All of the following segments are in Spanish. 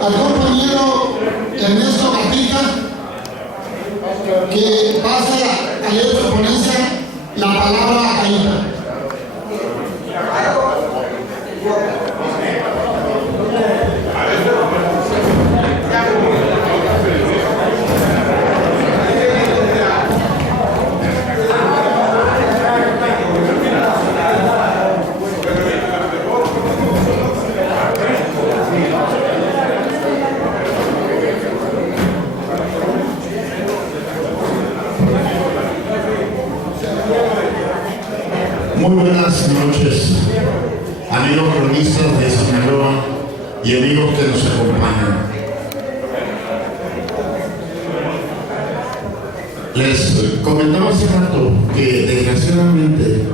al compañero Ernesto Gatica, que pase a leer su ponencia la palabra caída. Muy buenas noches, amigos cronistas de Sinaloa y amigos que nos acompañan. Les comentaba hace rato que desgraciadamente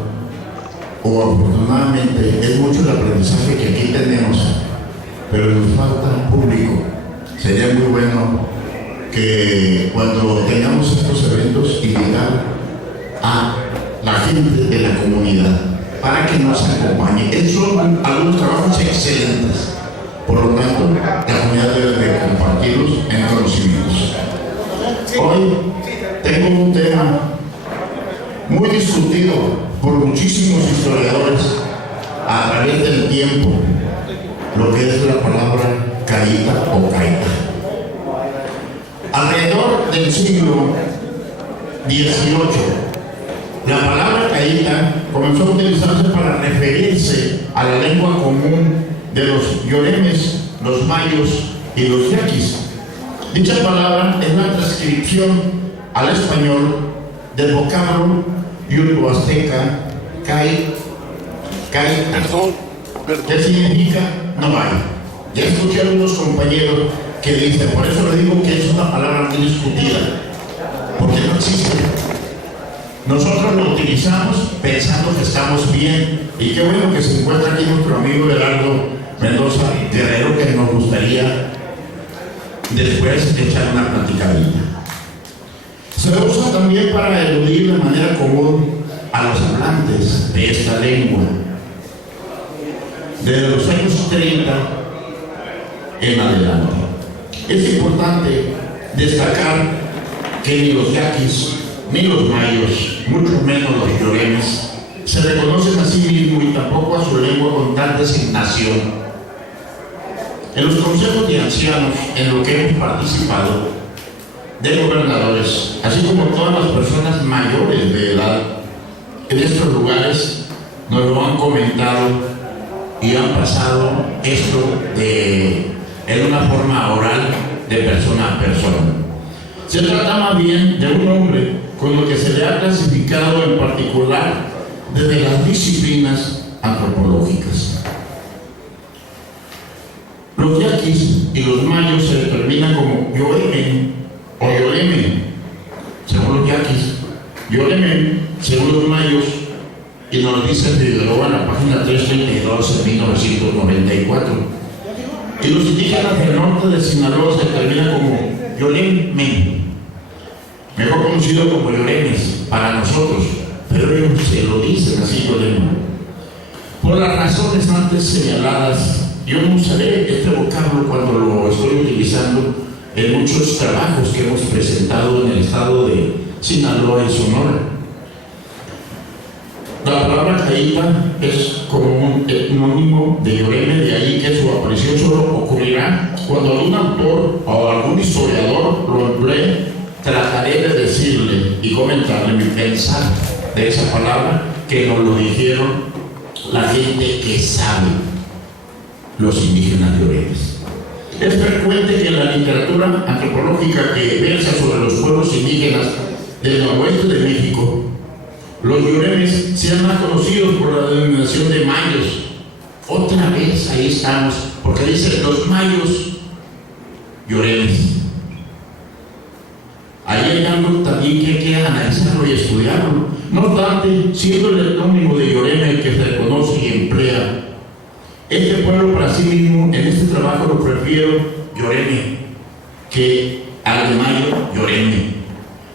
o afortunadamente es mucho el aprendizaje que aquí tenemos, pero nos falta público. Sería muy bueno que cuando tengamos estos eventos invitar a la gente de la comunidad para que nos acompañe. Esos son algunos trabajos excelentes, por lo tanto la comunidad debe de compartirlos en conocimientos. Hoy tengo un tema muy discutido por muchísimos historiadores a través del tiempo, lo que es la palabra caída o caída. Alrededor del siglo XVIII, la palabra caída comenzó a utilizarse para referirse a la lengua común de los yoremes, los mayos y los yaquis. Dicha palabra es la transcripción al español del vocablo yuto-azteca cai, que significa no hay. Ya escuché a algunos compañeros que dicen, por eso le digo que es una palabra muy discutida, porque no existe. Nosotros lo utilizamos pensando que estamos bien, y qué bueno que se encuentra aquí nuestro amigo Gerardo Mendoza Guerrero, que nos gustaría después echar una platicadita. Se usa también para eludir de manera común a los hablantes de esta lengua. Desde los años 30 en adelante. Es importante destacar que ni los yaquis ni los mayos, mucho menos los yoremes, se reconocen a sí mismos y tampoco a su lengua con tal designación. En los consejos de ancianos en lo que hemos participado, de gobernadores, así como todas las personas mayores de edad, en estos lugares nos lo han comentado y han pasado esto en una forma oral de persona a persona. Se trata más bien de un hombre con lo que se le ha clasificado en particular desde las disciplinas antropológicas. Los yaquis y los mayos se determinan como yoreme o yoreme, según los yaquis, yoreme, según los mayos, y nos lo dice Figueroa en la página 332 de 1994. Y los indígenas del norte de Sinaloa se determinan como yoreme, mejor conocido como yoremes para nosotros, pero ellos se lo dicen así, yoreme. Por las razones antes señaladas, yo no usaré este vocablo cuando lo estoy utilizando en muchos trabajos que hemos presentado en el estado de Sinaloa y Sonora. La palabra caída es como un etnónimo de yoreme, de ahí que su aparición solo ocurrirá cuando algún autor o algún historiador lo emplee. Trataré de decirle y comentarle mi pensar de esa palabra que nos lo dijeron la gente que sabe, los indígenas yoremes. Es frecuente que en la literatura antropológica que versa sobre los pueblos indígenas del noroeste de México, los yoremes sean más conocidos por la denominación de mayos. Otra vez ahí estamos, porque dicen los mayos yoremes. Ahí hay algo también que hay que analizarlo y estudiarlo. No obstante, siendo el etnónimo de yoreme el que se conoce y emplea, este pueblo para sí mismo en este trabajo lo prefiero yoreme que al de mayo yoreme,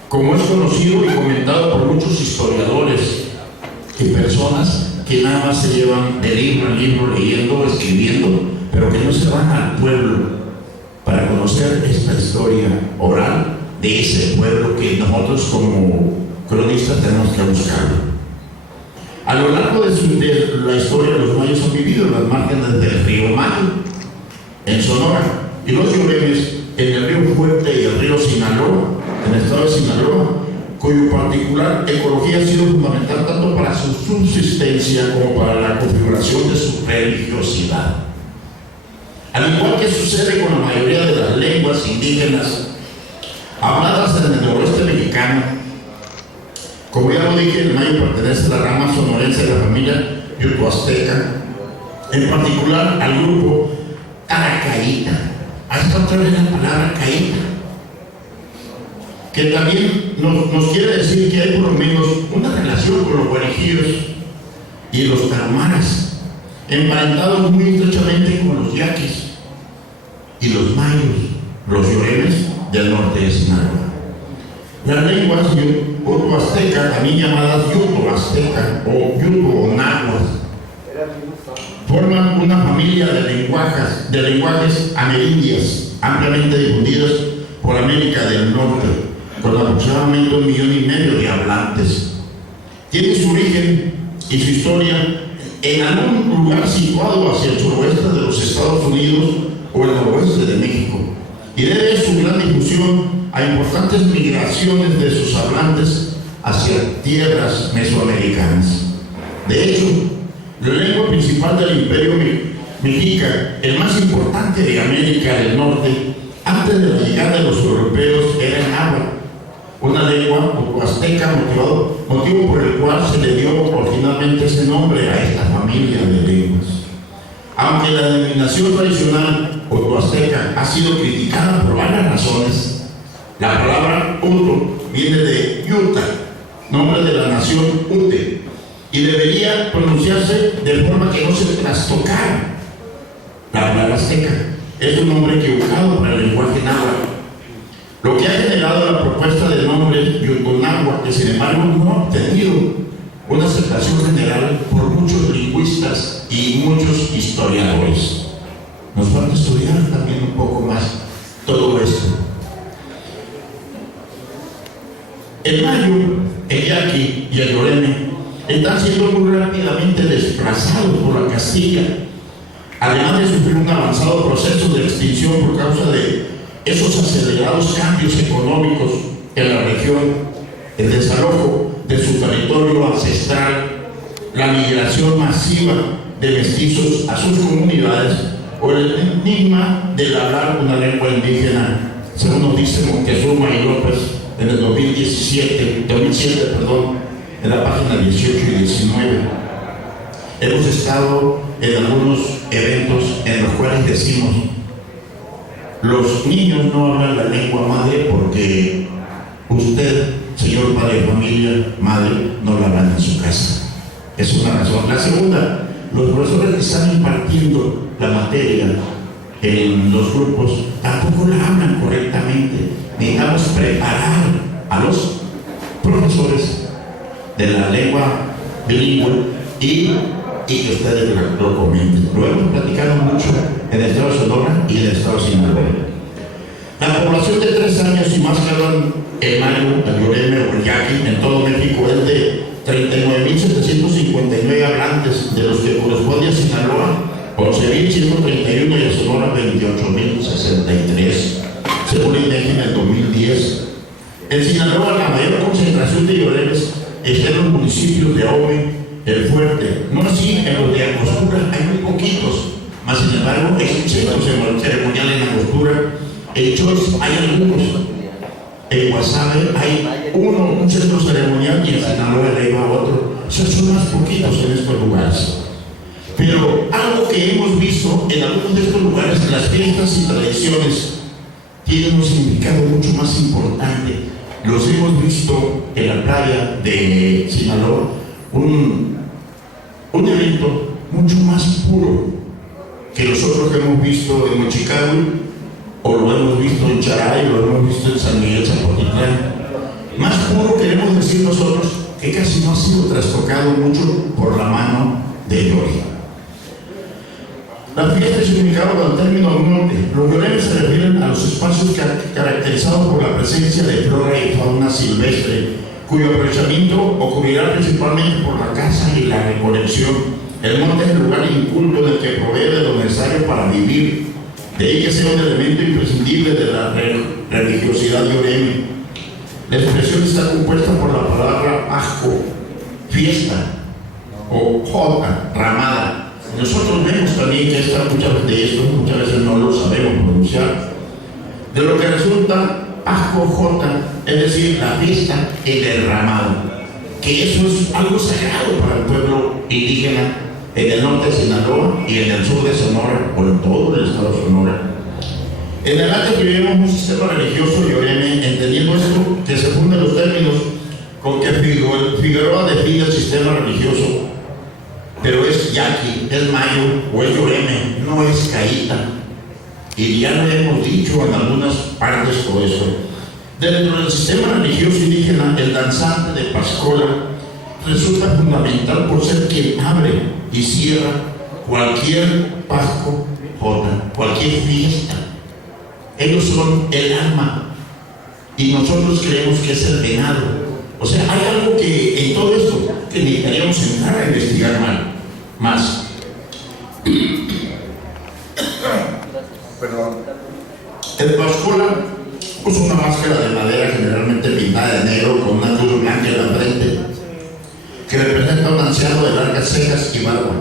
como es conocido y comentado por muchos historiadores y personas que nada más se llevan de libro en libro leyendo, escribiendo, pero que no se van al pueblo conocer esta historia oral de ese pueblo que nosotros como cronistas tenemos que buscarlo. A lo largo de la historia, los mayos han vivido en las márgenes del río Mayo, en Sonora, y los yoremes en el río Fuerte y el río Sinaloa, en el estado de Sinaloa, cuyo particular ecología ha sido fundamental tanto para su subsistencia como para la configuración de su religiosidad. Al igual que sucede con la mayoría de las lenguas indígenas habladas en el noroeste mexicano, como ya lo dije, el mayo pertenece a la rama sonorense de la familia yuto-azteca, en particular al grupo Aracaíta. Ahí está otra vez la palabra caíta, que también nos quiere decir que hay por lo menos una relación con los guarijillos y los tarumaras, emparentados muy estrechamente con los yaquis y los mayos, los yoremes del norte de Sinaloa. Las lenguas yuto-azteca, también llamadas yuto-azteca o yuto-onaguas, forman una familia de lenguajes amerindias ampliamente difundidas por América del Norte, con aproximadamente 1,5 millones de hablantes. Tiene su origen y su historia en algún lugar situado hacia el suroeste de los Estados Unidos o el noroeste de México, y debe su gran difusión a importantes migraciones de sus hablantes hacia tierras mesoamericanas. De hecho, la lengua principal del Imperio Mexica, el más importante de América del Norte, antes de la llegada de los europeos, era el náhuatl, una lengua yuto-azteca, motivo por el cual se le dio originalmente ese nombre a esta familia de lenguas. Aunque la denominación tradicional yuto-azteca ha sido criticada por varias razones, la palabra Uto viene de Utah, nombre de la nación Ute, y debería pronunciarse de forma que no se trastocara. La palabra azteca es un nombre equivocado para el lenguaje náhuatl, lo que ha generado la propuesta del nombre yuto-náhuatl, que sin embargo no ha obtenido una aceptación general por muchos lingüistas y muchos historiadores. Nos falta estudiar también un poco más todo esto. El mayo, el yaqui y el yoreme están siendo muy rápidamente desplazados por la Castilla, además de sufrir un avanzado proceso de extinción por causa de esos acelerados cambios económicos en la región, el desalojo de su territorio ancestral, la migración masiva de mestizos a sus comunidades o el enigma del hablar una lengua indígena, según nos dice Moctezuma y López en el 2007, en la página 18 y 19. Hemos estado en algunos eventos en los cuales decimos: los niños no hablan la lengua madre porque usted, señor padre de familia, madre, no la hablan en su casa. Es una razón. La segunda, los profesores que están impartiendo la materia en los grupos tampoco la hablan correctamente. Necesitamos preparar a los profesores de la lengua bilingüe y que ustedes lo comenten. Lo hemos platicado mucho en el estado de Sonora y en el estado de Sinaloa. La población de 3 años y más que hablan el mayo, el yoreme o el yaqui en todo México es de 39,759 hablantes, de los que corresponde a Sinaloa 11,131 y a Sonora 28,063, según el INEGI en el 2010. En Sinaloa la mayor concentración de yoremes está en los municipios de Ahome, El Fuerte. No así en los de Angostura, hay muy poquitos, más sin embargo es un centro ceremonial en Angostura. En Choix hay algunos, en Guasave hay un centro ceremonial y en Sinaloa le iba otro. O sea, son más poquitos en estos lugares. Pero algo que hemos visto en algunos de estos lugares, las fiestas y tradiciones tienen un significado mucho más importante. Los hemos visto en la playa de Sinaloa, un evento mucho más puro que los otros que hemos visto en Mochicahui, o lo hemos visto en Charay, o lo hemos visto en San Miguel Zapotitlán. Más puro queremos decir nosotros, que casi no ha sido trastocado mucho por la mano de Yori. La fiesta es significado del término norte. Los yoremes se refieren a los espacios caracterizados por la presencia de flora y fauna silvestre, cuyo aprovechamiento ocurrirá principalmente por la caza y la recolección. El monte es el lugar inculto del que provee de lo necesario para vivir. De ahí que sea un elemento imprescindible de la religiosidad yoreme. La expresión está compuesta por la palabra pasco, fiesta, o jota, ramada. Nosotros vemos también que muchas veces no lo sabemos pronunciar. De lo que resulta pasco, jota, es decir, la fiesta, el derramado, que eso es algo sagrado para el pueblo indígena en el norte de Sinaloa y en el sur de Sonora, o en todo el estado de Sonora. En el arte vivimos un sistema religioso yoreme, entendiendo esto que se funden los términos con que Figueroa define el sistema religioso, pero es yaqui, es mayo o es yoreme, no es caíta. Y ya lo hemos dicho en algunas partes todo eso. Dentro del sistema religioso indígena, el danzante de Pascola resulta fundamental por ser quien abre y cierra cualquier pasco, jota, cualquier fiesta. Ellos son el alma y nosotros creemos que es el venado. O sea, hay algo que en todo esto que necesitaríamos entrar a investigar más. Perdón. El Pascola usa una máscara de madera generalmente pintada de negro con una cruz blanca en la frente que representa a un anciano de largas cejas y barba,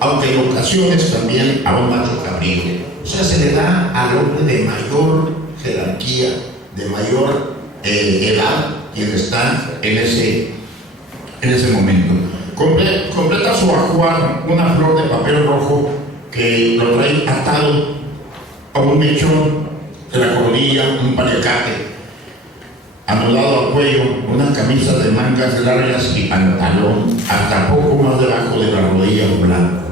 aunque en ocasiones también a un macho cabrío. O sea, se le da al hombre de mayor jerarquía, de mayor edad, quien está en ese momento. Completa su ajuar una flor de papel rojo que lo trae atado a un mechón de la coronilla, un paliacate, anudado al cuello, una camisa de mangas largas y pantalón hasta poco más debajo de la rodilla blanco.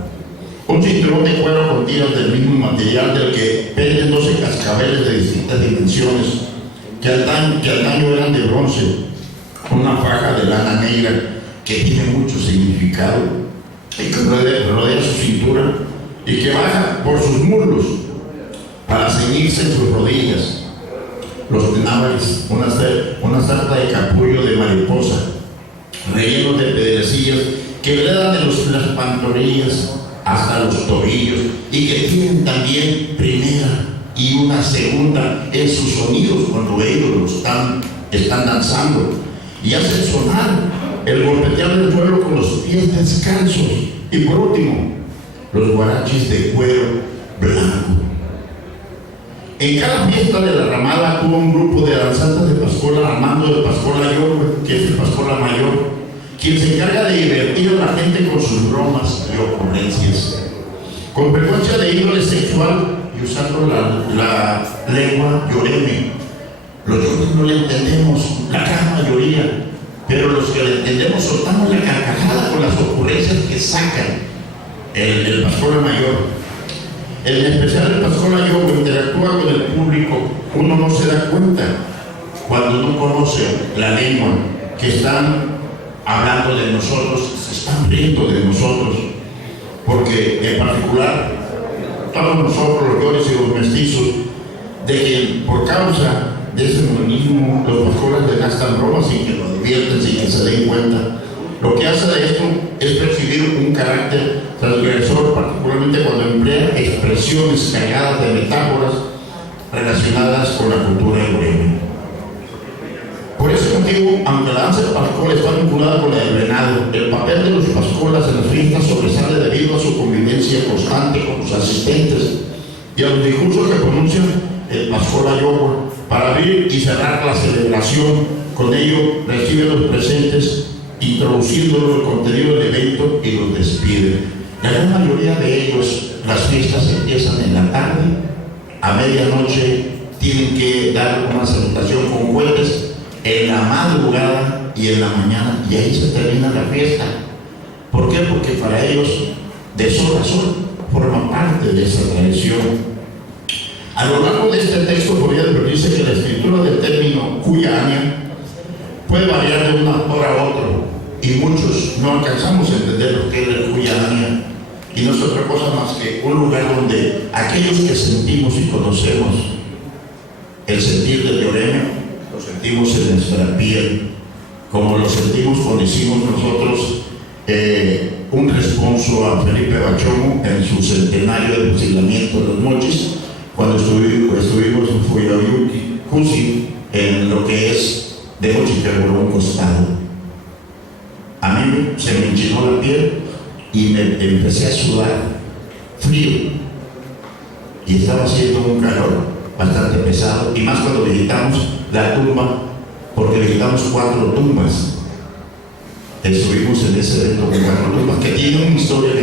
Un cinturón de cuero con tiras del mismo material del que penden 12 cascabeles de distintas dimensiones, que al daño eran de bronce, una faja de lana negra que tiene mucho significado y que rodea su cintura y que baja por sus muslos para ceñirse en sus rodillas. Los tenabres, una sarta de capullo de mariposa, rellenos de pedrecillas que bredan de las pantorrillas hasta los tobillos y que tienen también primera y una segunda en sus sonidos cuando ellos están danzando y hacen sonar el golpetear del suelo con los pies descalzos. Y por último, los guarachis de cuero blanco. En cada fiesta de la ramada tuvo un grupo de danzantes de Pascola, al mando de Pascola Yorwe, que es el Pascola mayor, quien se encarga de divertir a la gente con sus bromas y ocurrencias, con frecuencia de índole sexual y usando la lengua yoreme. Los yorubeños no le entendemos, la gran mayoría, pero los que le entendemos soltamos la carcajada con las ocurrencias que sacan el Pascola mayor. En especial el Pascola Yorwe interactúa con el público. Uno no se da cuenta cuando no conoce la lengua que están hablando de nosotros, se están riendo de nosotros, porque en particular todos nosotros los yores y los mestizos, de que por causa de ese modernismo los pascolas le gastan bromas sin que lo advierten, sin que se den cuenta. Lo que hace de esto es percibir un carácter transgresor, particularmente cuando emplea expresiones cargadas de metáforas relacionadas con la cultura yoreme. Por ese motivo, aunque la danza de Pascola está vinculada con la del venado, el papel de los pascolas en las fiestas sobresale debido a su convivencia constante con los asistentes y a los discursos que pronuncian el Pascola Yorwe para abrir y cerrar la celebración. Con ello reciben los presentes, introduciéndolos el contenido del evento y los despiden. La gran mayoría de ellos, las fiestas empiezan en la tarde, a medianoche tienen que dar una salutación con cohetes, en la madrugada y en la mañana, y ahí se termina la fiesta. ¿Por qué? Porque para ellos, de sol a sol, forma parte de esa tradición. A lo largo de este texto podría advertirse que la escritura del término Cuyania puede variar de un autor a otro, y muchos no alcanzamos a entender lo que es el Cuyania, y no es otra cosa más que un lugar donde aquellos que sentimos y conocemos El sentir del Lloreno lo sentimos en nuestra piel, como lo sentimos cuando hicimos nosotros un responso a Felipe Bachomo en su centenario de fusilamiento de los Mochis, cuando estuvimos en Fuyayuki, Cusi, en lo que es de Mochis por un costado. A mí se me enchinó la piel y me empecé a sudar frío, y estaba haciendo un calor bastante pesado, y más cuando visitamos la tumba, porque visitamos 4 tumbas. Estuvimos en ese evento con 4 tumbas, que tiene una historia